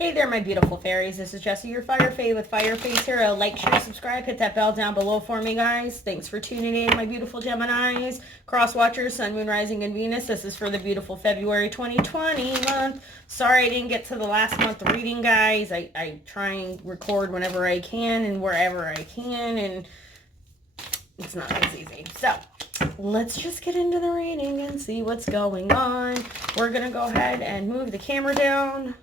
Hey there, my beautiful fairies. This is Jessie, your Fire Fae with Fire Fae Tarot. Like, share, subscribe, hit that bell down below for me, guys. Thanks for tuning in, my beautiful Geminis, cross watchers, Sun, Moon, Rising, and Venus. This is for the beautiful February 2020 month. Sorry I didn't get to the last month reading, guys. I try and record whenever I can and wherever I can, and it's not as easy. So let's just get into the reading and see what's going on. We're going to go ahead and move the camera down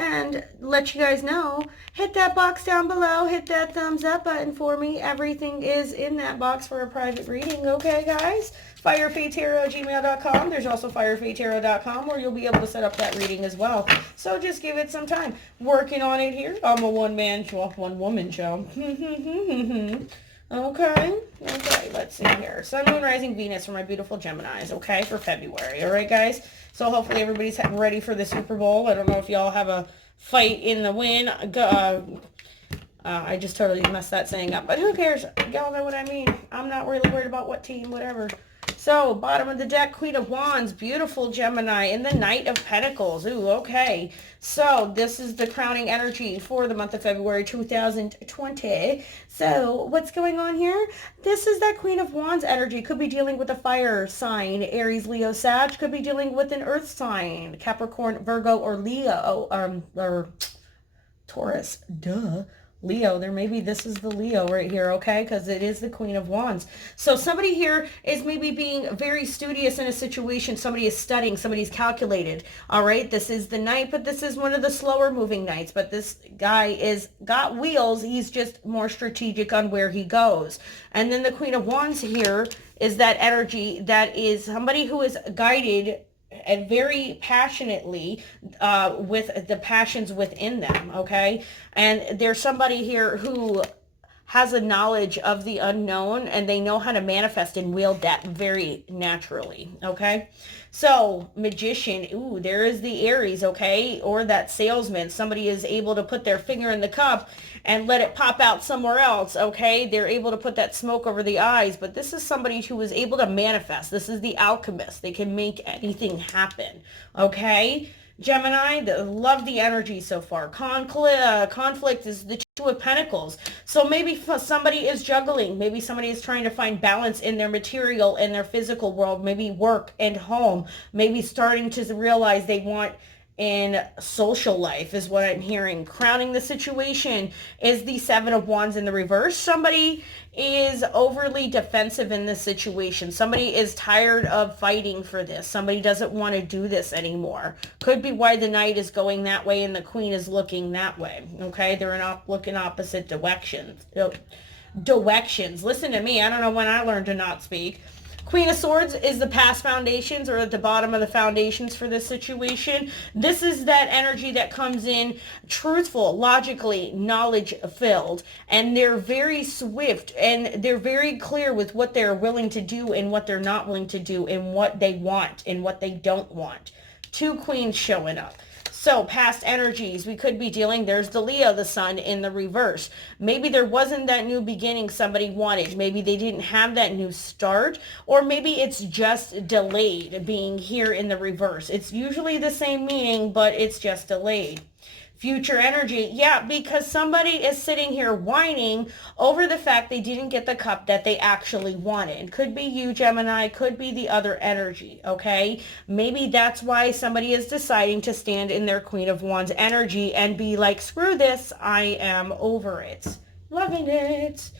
and let you guys know. Hit that box down below, hit that thumbs up button for me. Everything is in that box for a private reading, okay guys? firefaetarot@gmail.com. There's also firefaetarot.com where you'll be able to set up that reading as well. So just give it some time. Working on it here. I'm a one-woman show. Okay, let's see here. Sun, Moon, Rising, Venus for my beautiful Geminis, okay, for February. All right, guys? So hopefully everybody's ready for the Super Bowl. I don't know if y'all have a fight in the win. I just totally messed that saying up, but who cares? Y'all know what I mean. I'm not really worried about what team, whatever. So, bottom of the deck, Queen of Wands, beautiful Gemini, and the Knight of Pentacles. Ooh, okay. So, this is the crowning energy for the month of February 2020. So, what's going on here? This is that Queen of Wands energy. Could be dealing with a fire sign, Aries, Leo, Sag. Could be dealing with an earth sign, Capricorn, Virgo, or Leo, or Taurus. Duh. Leo, this is the Leo right here, okay? Because it is the Queen of Wands. So somebody here is maybe being very studious in a situation. Somebody is studying. Somebody's calculated, all right? This is the Knight, but this is one of the slower moving Knights. But this guy is got wheels. He's just more strategic on where he goes. And then the Queen of Wands here is that energy that is somebody who is guided and very passionately with the passions within them, okay? And there's somebody here who has a knowledge of the unknown, and they know how to manifest and wield that very naturally, okay? So, Magician, ooh, there is the Aries, okay? Or that salesman. Somebody is able to put their finger in the cup and let it pop out somewhere else, okay? They're able to put that smoke over the eyes, but this is somebody who is able to manifest. This is the alchemist. They can make anything happen, okay? Gemini, love the energy so far. Conflict is the Two of Pentacles. So maybe somebody is juggling. Maybe somebody is trying to find balance in their material and their physical world. Maybe work and home. Maybe starting to realize they want in social life is what I'm hearing. Crowning the situation is the Seven of Wands in the reverse. Somebody is overly defensive in this situation. Somebody is tired of fighting for this. Somebody doesn't want to do this anymore. Could be why the Knight is going that way and the Queen is looking that way. Okay, they're looking opposite directions. Listen to me. I don't know when I learned to not speak. Queen of Swords is the past foundations, or at the bottom of the foundations for this situation. This is that energy that comes in truthful, logically, knowledge-filled, and they're very swift, and they're very clear with what they're willing to do and what they're not willing to do, and what they want and what they don't want. Two queens showing up. So, past energies, we could be dealing, there's the Leo, the Sun, in the reverse. Maybe there wasn't that new beginning somebody wanted. Maybe they didn't have that new start. Or maybe it's just delayed being here in the reverse. It's usually the same meaning, but it's just delayed. Future energy, yeah, because somebody is sitting here whining over the fact they didn't get the cup that they actually wanted. Could be you, Gemini, could be the other energy, okay? Maybe that's why somebody is deciding to stand in their Queen of Wands energy and be like, screw this, I am over it. Loving it.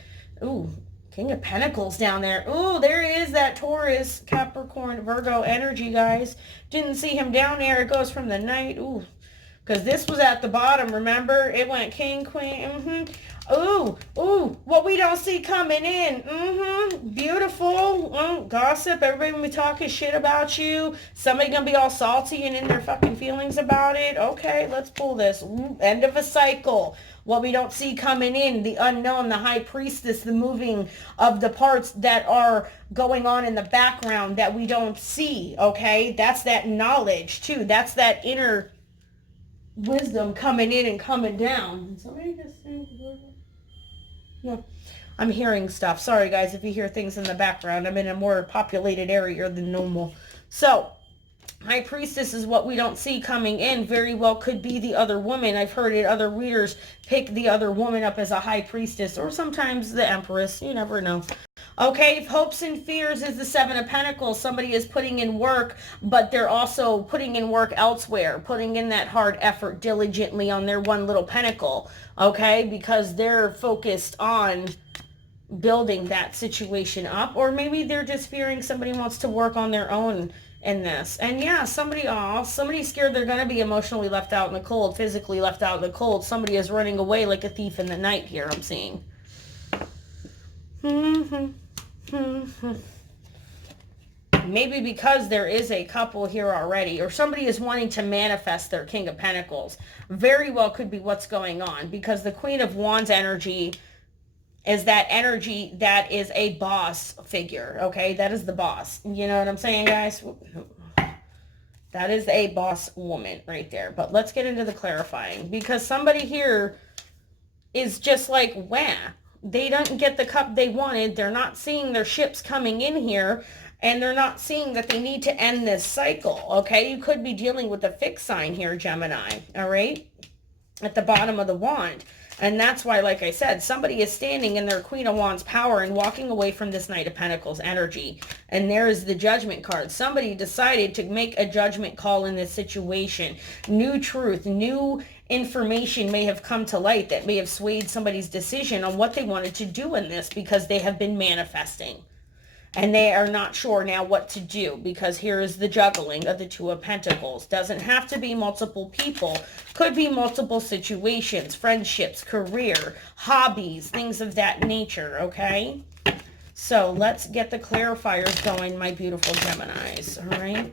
Ooh, King of Pentacles down there. Ooh, there is that Taurus, Capricorn, Virgo energy, guys. Didn't see him down there. It goes from the Knight. Ooh. Because this was at the bottom, remember? It went King, Queen, Ooh, what we don't see coming in. Beautiful. Gossip, everybody gonna be talking shit about you. Somebody gonna be all salty and in their fucking feelings about it. Okay, let's pull this. End of a cycle. What we don't see coming in, the unknown, the high priestess, the moving of the parts that are going on in the background that we don't see, okay? That's that knowledge, too. That's that inner wisdom coming in and coming down. Did somebody just say? No, I'm hearing stuff. Sorry guys if you hear things in the background. I'm in a more populated area than normal. So High Priestess is what we don't see coming in. Very well could be the other woman. I've heard it, other readers pick the other woman up as a High Priestess, or sometimes the Empress. You never know. Okay, hopes and fears is the Seven of Pentacles. Somebody is putting in work, but they're also putting in work elsewhere, putting in that hard effort diligently on their one little pentacle, okay, because they're focused on building that situation up, or maybe they're just fearing somebody wants to work on their own in this. And yeah, somebody's scared they're going to be emotionally left out in the cold, physically left out in the cold. Somebody is running away like a thief in the night here, I'm seeing. Maybe because there is a couple here already, or somebody is wanting to manifest their King of Pentacles. Very well could be what's going on, because the Queen of Wands energy is that energy that is a boss figure, okay? That is the boss. You know what I'm saying, guys? That is a boss woman right there. But let's get into the clarifying, because somebody here is just like, wah. They don't get the cup they wanted. They're not seeing their ships coming in here, and they're not seeing that they need to end this cycle, okay? You could be dealing with a fixed sign here, Gemini, all right? At the bottom of the wand. And that's why, like I said, somebody is standing in their Queen of Wands power and walking away from this Knight of Pentacles energy. And there is the Judgment card. Somebody decided to make a judgment call in this situation. New truth, new information may have come to light that may have swayed somebody's decision on what they wanted to do in this, because they have been manifesting. And they are not sure now what to do, because here is the juggling of the Two of Pentacles. Doesn't have to be multiple people. Could be multiple situations, friendships, career, hobbies, things of that nature, okay? So let's get the clarifiers going, my beautiful Geminis, all right?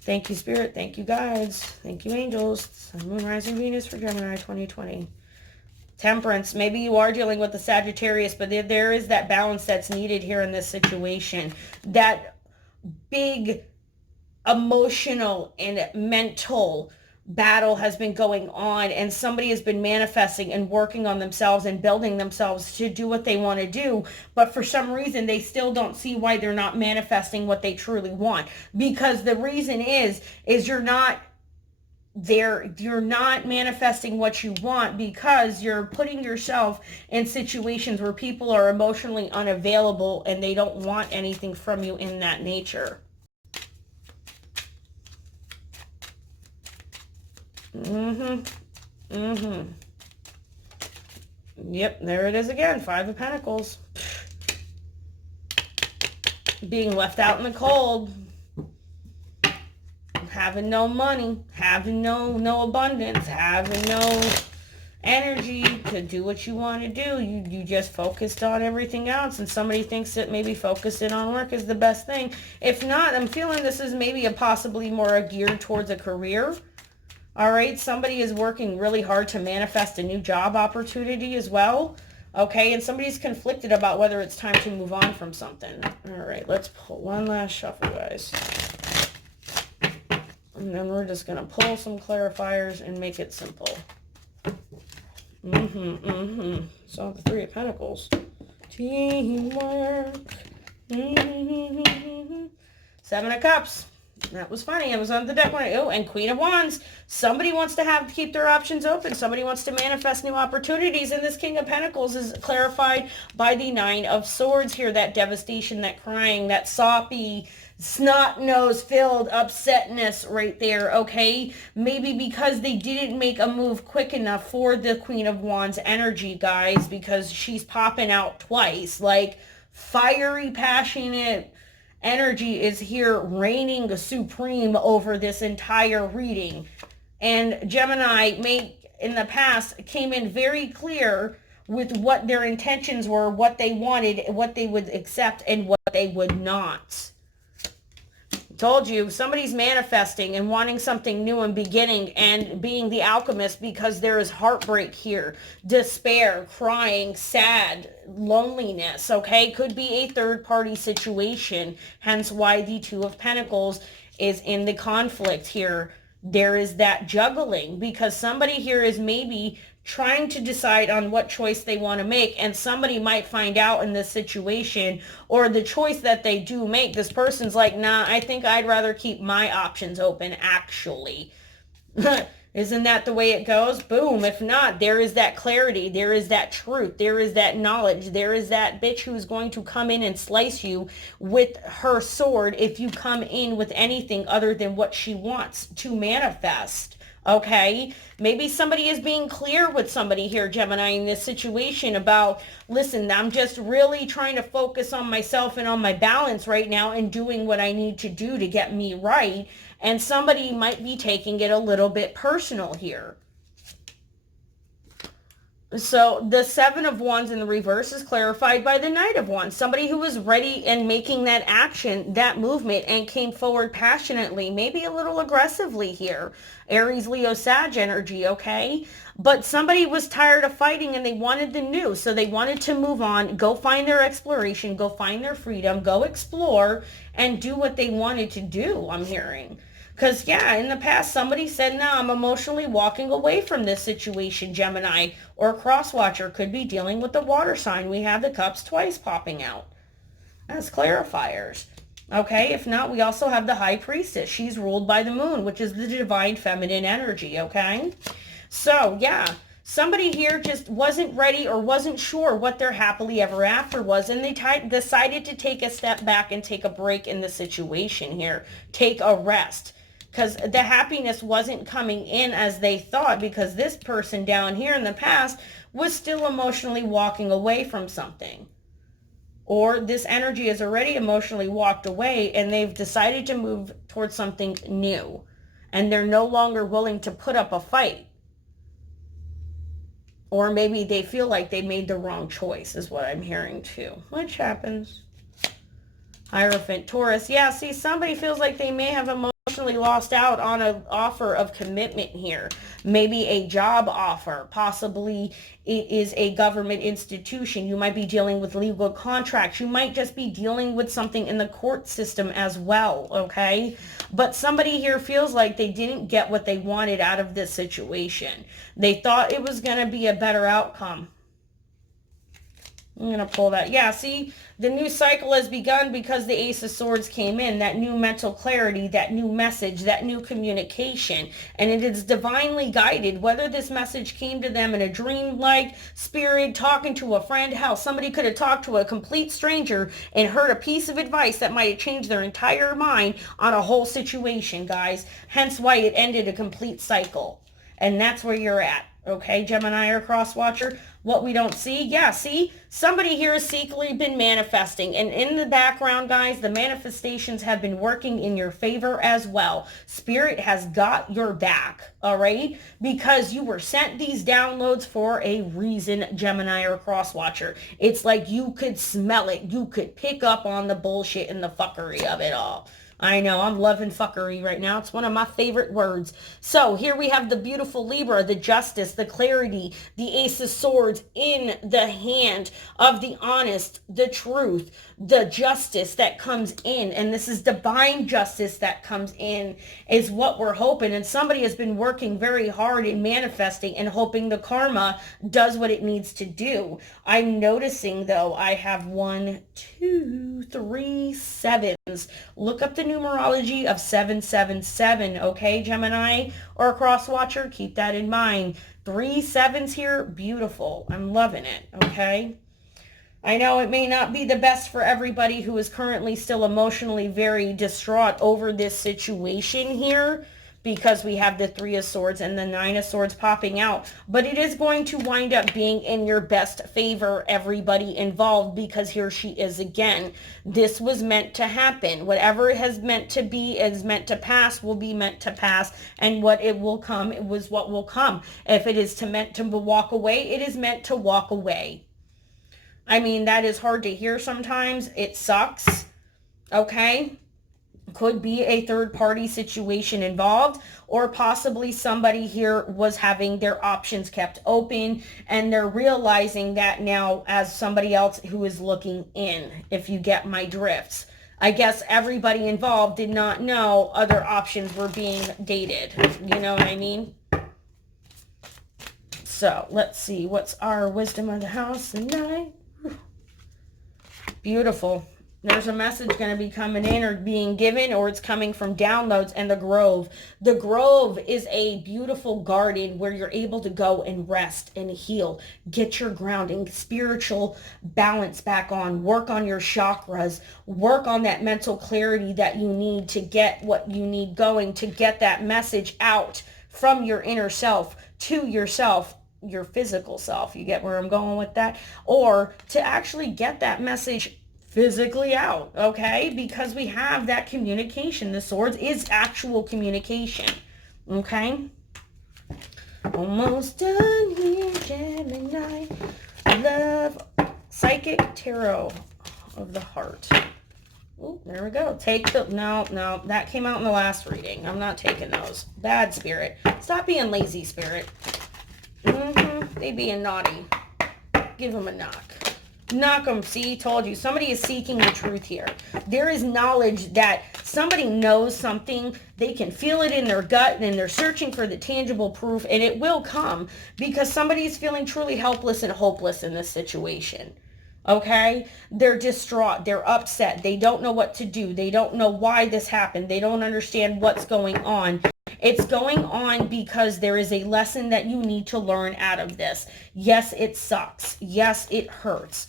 Thank you, Spirit. Thank you, guides. Thank you, angels. Sun, Moon, Rising, Venus for Gemini 2020. Temperance, maybe you are dealing with the Sagittarius, but there is that balance that's needed here in this situation. That big emotional and mental battle has been going on, and somebody has been manifesting and working on themselves and building themselves to do what they want to do, but for some reason they still don't see why they're not manifesting what they truly want. Because the reason is you're not manifesting what you want, because you're putting yourself in situations where people are emotionally unavailable and they don't want anything from you in that nature. Yep, there it is again. Five of Pentacles. Being left out in the cold. Having no money, having no abundance, having no energy to do what you want to do. You just focused on everything else, and somebody thinks that maybe focusing on work is the best thing. If not, I'm feeling this is maybe possibly more geared towards a career. All right, somebody is working really hard to manifest a new job opportunity as well. Okay, and somebody's conflicted about whether it's time to move on from something. All right, let's pull one last shuffle, guys. And then we're just going to pull some clarifiers and make it simple. So the Three of Pentacles. Teamwork. Seven of Cups. That was funny. I was on the deck when and Queen of Wands. Somebody wants to keep their options open. Somebody wants to manifest new opportunities. And this King of Pentacles is clarified by the Nine of Swords here. That devastation, that crying, that soppy, snot-nose filled upsetness right there, okay? Maybe because they didn't make a move quick enough for the Queen of Wands energy, guys, because she's popping out twice. Like, fiery, passionate energy is here reigning supreme over this entire reading. And Gemini in the past came in very clear with what their intentions were, what they wanted, what they would accept, and what they would not. Told you, somebody's manifesting and wanting something new and beginning and being the alchemist, because there is heartbreak here, despair, crying, sad, loneliness, okay? Could be a third-party situation, hence why the Two of Pentacles is in the conflict here. There is that juggling, because somebody here is maybe trying to decide on what choice they want to make, and somebody might find out in this situation, or the choice that they do make, this person's like, nah, I think I'd rather keep my options open, actually. Isn't that the way it goes? Boom. If not, there is that clarity. There is that truth. There is that knowledge. There is that bitch who's going to come in and slice you with her sword if you come in with anything other than what she wants to manifest. Okay, maybe somebody is being clear with somebody here, Gemini, in this situation about, listen, I'm just really trying to focus on myself and on my balance right now and doing what I need to do to get me right. And somebody might be taking it a little bit personal here. So the Seven of Wands in the reverse is clarified by the Knight of Wands. Somebody who was ready and making that action, that movement, and came forward passionately, maybe a little aggressively here. Aries, Leo, Sag energy, okay? But somebody was tired of fighting and they wanted the new. So they wanted to move on, go find their exploration, go find their freedom, go explore, and do what they wanted to do, I'm hearing. Because, yeah, in the past, somebody said, no, I'm emotionally walking away from this situation, Gemini. Or Crosswatcher could be dealing with the water sign. We have the cups twice popping out as clarifiers. Okay, if not, we also have the High Priestess. She's ruled by the moon, which is the divine feminine energy, okay? So, yeah, somebody here just wasn't ready or wasn't sure what their happily ever after was, and they decided to take a step back and take a break in the situation here. Take a rest. Because the happiness wasn't coming in as they thought, because this person down here in the past was still emotionally walking away from something. Or this energy has already emotionally walked away and they've decided to move towards something new. And they're no longer willing to put up a fight. Or maybe they feel like they made the wrong choice is what I'm hearing too. Which happens. Hierophant, Taurus. Yeah, see, somebody feels like they may have emotionally lost out on an offer of commitment here. Maybe a job offer. Possibly it is a government institution. You might be dealing with legal contracts. You might just be dealing with something in the court system as well, okay? But somebody here feels like they didn't get what they wanted out of this situation. They thought it was going to be a better outcome. I'm going to pull that. Yeah, see, the new cycle has begun because the Ace of Swords came in. That new mental clarity, that new message, that new communication. And it is divinely guided. Whether this message came to them in a dream-like spirit, talking to a friend, hell, somebody could have talked to a complete stranger and heard a piece of advice that might have changed their entire mind on a whole situation, guys. Hence why it ended a complete cycle. And that's where you're at. Okay, Gemini or Crosswatcher, what we don't see, yeah, see, somebody here has secretly been manifesting, and in the background, guys, the manifestations have been working in your favor as well. Spirit has got your back, all right, because you were sent these downloads for a reason, Gemini or Crosswatcher. It's like you could smell it, you could pick up on the bullshit and the fuckery of it all. I know, I'm loving fuckery right now. It's one of my favorite words. So here we have the beautiful Libra, the justice, the clarity, the Ace of Swords in the hand of the honest, the truth, the justice that comes in. And this is divine justice that comes in is what we're hoping. And somebody has been working very hard in manifesting and hoping the karma does what it needs to do. I'm noticing, though, I have 1, 2, 3, 7s. Look up the numerology of 777, okay, Gemini or Crosswatcher, keep that in mind. 3 7s here, beautiful. I'm loving it, okay? I know it may not be the best for everybody who is currently still emotionally very distraught over this situation here, because we have the 3 of Swords and the 9 of Swords popping out. But it is going to wind up being in your best favor, everybody involved, because here she is again. This was meant to happen. Whatever it has meant to be is meant to pass, will be meant to pass. And what it will come, it was what will come. If it is meant to walk away, it is meant to walk away. I mean, that is hard to hear sometimes. It sucks, okay? Could be a third-party situation involved, or possibly somebody here was having their options kept open and they're realizing that now as somebody else who is looking in, if you get my drifts. I guess everybody involved did not know other options were being dated. You know what I mean? So let's see, what's our wisdom of the house tonight? Beautiful. There's a message going to be coming in or being given, or it's coming from downloads. And the Grove. The Grove is a beautiful garden where you're able to go and rest and heal. Get your grounding, spiritual balance back on. Work on your chakras. Work on that mental clarity that you need to get what you need going, to get that message out from your inner self to yourself, your physical self. You get where I'm going with that? Or to actually get that message physically out, okay? Because we have that communication. The Swords is actual communication, okay? Almost done here, Gemini. Love, Psychic Tarot of the Heart. Oh, there we go. Take the, no, that came out in the last reading. I'm not taking those. Bad Spirit. Stop being lazy, Spirit. They being naughty. Give them a knock. Knock them. See, told you. Somebody is seeking the truth here. There is knowledge that somebody knows something. They can feel it in their gut, and they're searching for the tangible proof, and it will come because somebody is feeling truly helpless and hopeless in this situation. Okay? They're distraught. They're upset. They don't know what to do. They don't know why this happened. They don't understand what's going on. It's going on because there is a lesson that you need to learn out of this. Yes, it sucks. Yes, it hurts.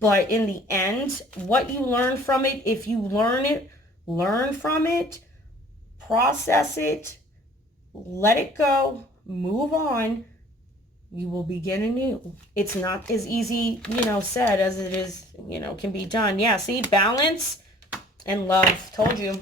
But in the end, what you learn from it, if you learn from it, process it, let it go, move on, you will begin anew. It's not as easy, said as it is, can be done. Yeah, see, balance and love. Told you.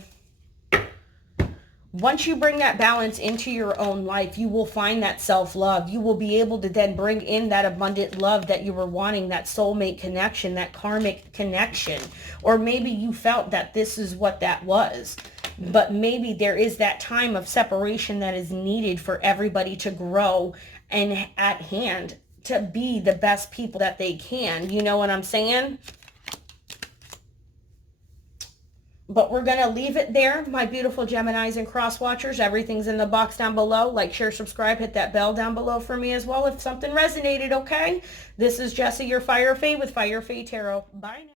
Once you bring that balance into your own life, you will find that self-love. You will be able to then bring in that abundant love that you were wanting, that soulmate connection, that karmic connection. Or maybe you felt that this is what that was. But maybe there is that time of separation that is needed for everybody to grow and at hand to be the best people that they can. You know what I'm saying? But we're going to leave it there, my beautiful Geminis and cross watchers. Everything's in the box down below. Like, share, subscribe, hit that bell down below for me as well if something resonated, okay? This is Jessie, your Fire Fae with Fire Fae Tarot. Bye now.